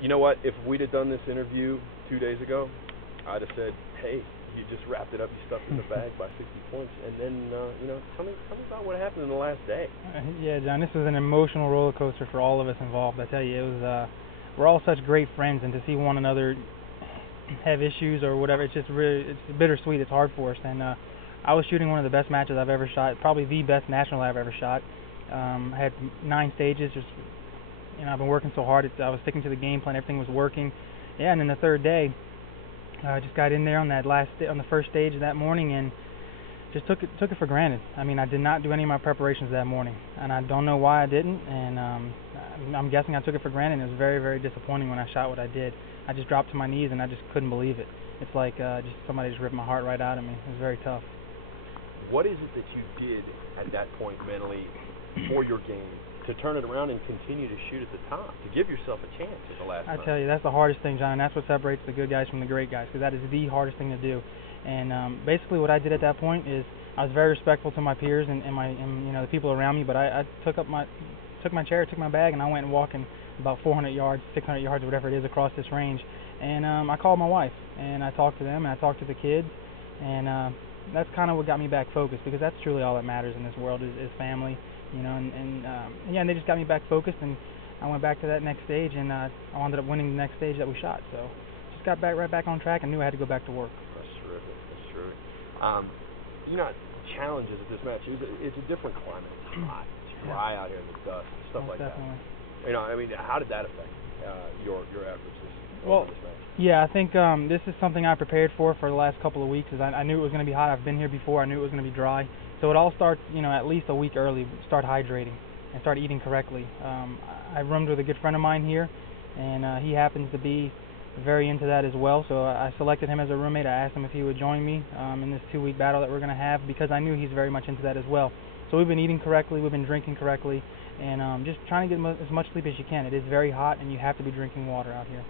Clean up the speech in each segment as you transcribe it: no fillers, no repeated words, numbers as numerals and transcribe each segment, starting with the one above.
You know what? If we'd have done this interview 2 days ago, I'd have said, hey, you just wrapped it up, you stuffed it in the bag by 50 points. And then, tell me about what happened in the last day. Yeah, John, this was an emotional roller coaster for all of us involved. I tell you, it was. We're all such great friends, and to see one another have issues or whatever, it's bittersweet. It's hard for us. And I was shooting one of the best matches I've ever shot, probably the best national I've ever shot. I had 9 stages. Just I've been working so hard. I was sticking to the game plan. Everything was working. Yeah, and then the third day, I just got in there on the first stage that morning and just took it for granted. I mean, I did not do any of my preparations that morning, and I don't know why I didn't. And I'm guessing I took it for granted. It was very, very disappointing when I shot what I did. I just dropped to my knees and I just couldn't believe it. It's like just somebody just ripped my heart right out of me. It was very tough. What is it that you did at that point mentally for your game to turn it around and continue to shoot at the top, to give yourself a chance at the last time? I tell you, that's the hardest thing, John, and that's what separates the good guys from the great guys, because that is the hardest thing to do. And basically what I did at that point is I was very respectful to my peers and the people around me, but I took my chair, took my bag, and I went and walking about 400 yards, 600 yards, whatever it is, across this range. And I called my wife, and I talked to them, and I talked to the kids, and that's kind of what got me back focused, because that's truly all that matters in this world is family, and they just got me back focused, and I went back to that next stage, and I ended up winning the next stage that we shot. So just got right back on track and knew I had to go back to work. That's terrific. That's terrific. Challenges of this match, it's a different climate. It's hot. It's dry out here in the dust, stuff like definitely. that. How did that affect your efforts well, this match? Yeah, I think this is something I prepared for the last couple of weeks. I knew it was going to be hot. I've been here before. I knew it was going to be dry. So it all starts, at least a week early. Start hydrating and start eating correctly. I roomed with a good friend of mine here, and he happens to be very into that as well. So I selected him as a roommate. I asked him if he would join me in this 2-week battle that we're going to have, because I knew he's very much into that as well. So we've been eating correctly, we've been drinking correctly, and just trying to get as much sleep as you can. It is very hot, and you have to be drinking water out here.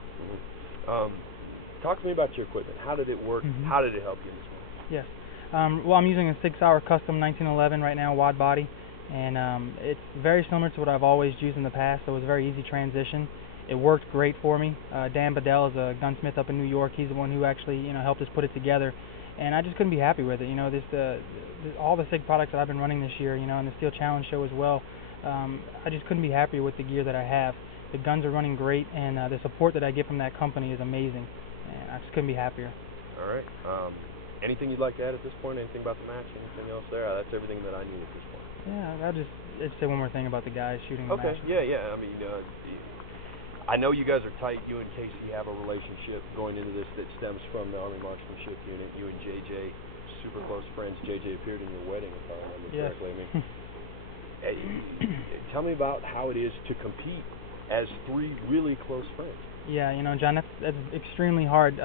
Mm-hmm. Talk to me about your equipment. How did it work? Mm-hmm. How did it help you in this one? Yes. Well, I'm using a 6-hour custom 1911 right now, wad body, and it's very similar to what I've always used in the past, so it was a very easy transition. It worked great for me. Dan Bedell is a gunsmith up in New York. He's the one who actually helped us put it together, and I just couldn't be happy with it. All the SIG products that I've been running this year, and the Steel Challenge show as well, I just couldn't be happier with the gear that I have. The guns are running great, and the support that I get from that company is amazing, and I just couldn't be happier. All right. Anything you'd like to add at this point? Anything about the match? Anything else there? That's everything that I need at this point. Yeah, I'd say one more thing about the guys shooting the match. Okay, yeah. I know you guys are tight. You and Casey have a relationship going into this that stems from the Army Marksmanship Unit. You and JJ, super close friends. JJ appeared in your wedding, if I remember correctly. Tell me about how it is to compete as 3 really close friends. Yeah, John, that's extremely hard.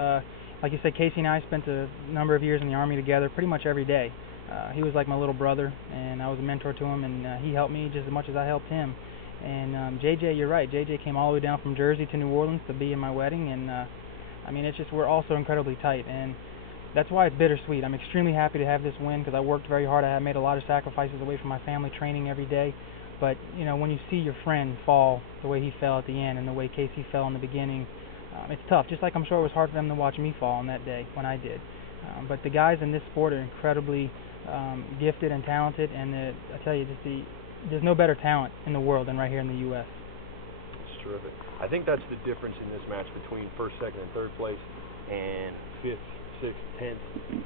Like you said, Casey and I spent a number of years in the Army together, pretty much every day. He was like my little brother, and I was a mentor to him, and he helped me just as much as I helped him. And JJ, you're right. JJ came all the way down from Jersey to New Orleans to be in my wedding, and it's just we're all so incredibly tight, and that's why it's bittersweet. I'm extremely happy to have this win because I worked very hard. I have made a lot of sacrifices away from my family, training every day. But when you see your friend fall the way he fell at the end and the way Casey fell in the beginning, it's tough. Just like I'm sure it was hard for them to watch me fall on that day when I did. But the guys in this sport are incredibly gifted and talented, and I tell you, there's no better talent in the world than right here in the U.S. It's terrific. I think that's the difference in this match between first, second, and third place and 5th, 6th, 10th.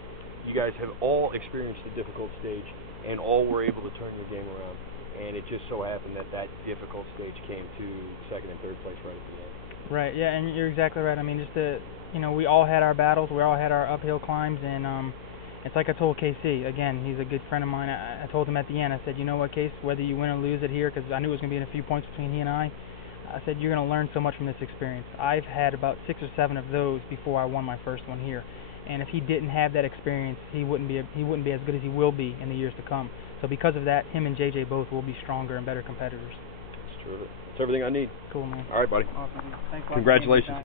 You guys have all experienced a difficult stage, and all were able to turn your game around. And it just so happened that difficult stage came to second and third place right at the end. Right, yeah, and you're exactly right. We all had our battles, we all had our uphill climbs, and it's like I told KC, again, he's a good friend of mine. I told him at the end, I said, you know what, Case, whether you win or lose it here, because I knew it was going to be in a few points between he and I said, you're going to learn so much from this experience. I've had about 6 or 7 of those before I won my first one here. And if he didn't have that experience, he wouldn't be as good as he will be in the years to come. So because of that, him and JJ both will be stronger and better competitors. That's true. That's everything I need. Cool, man. All right, buddy. Awesome. Thanks a lot. Congratulations.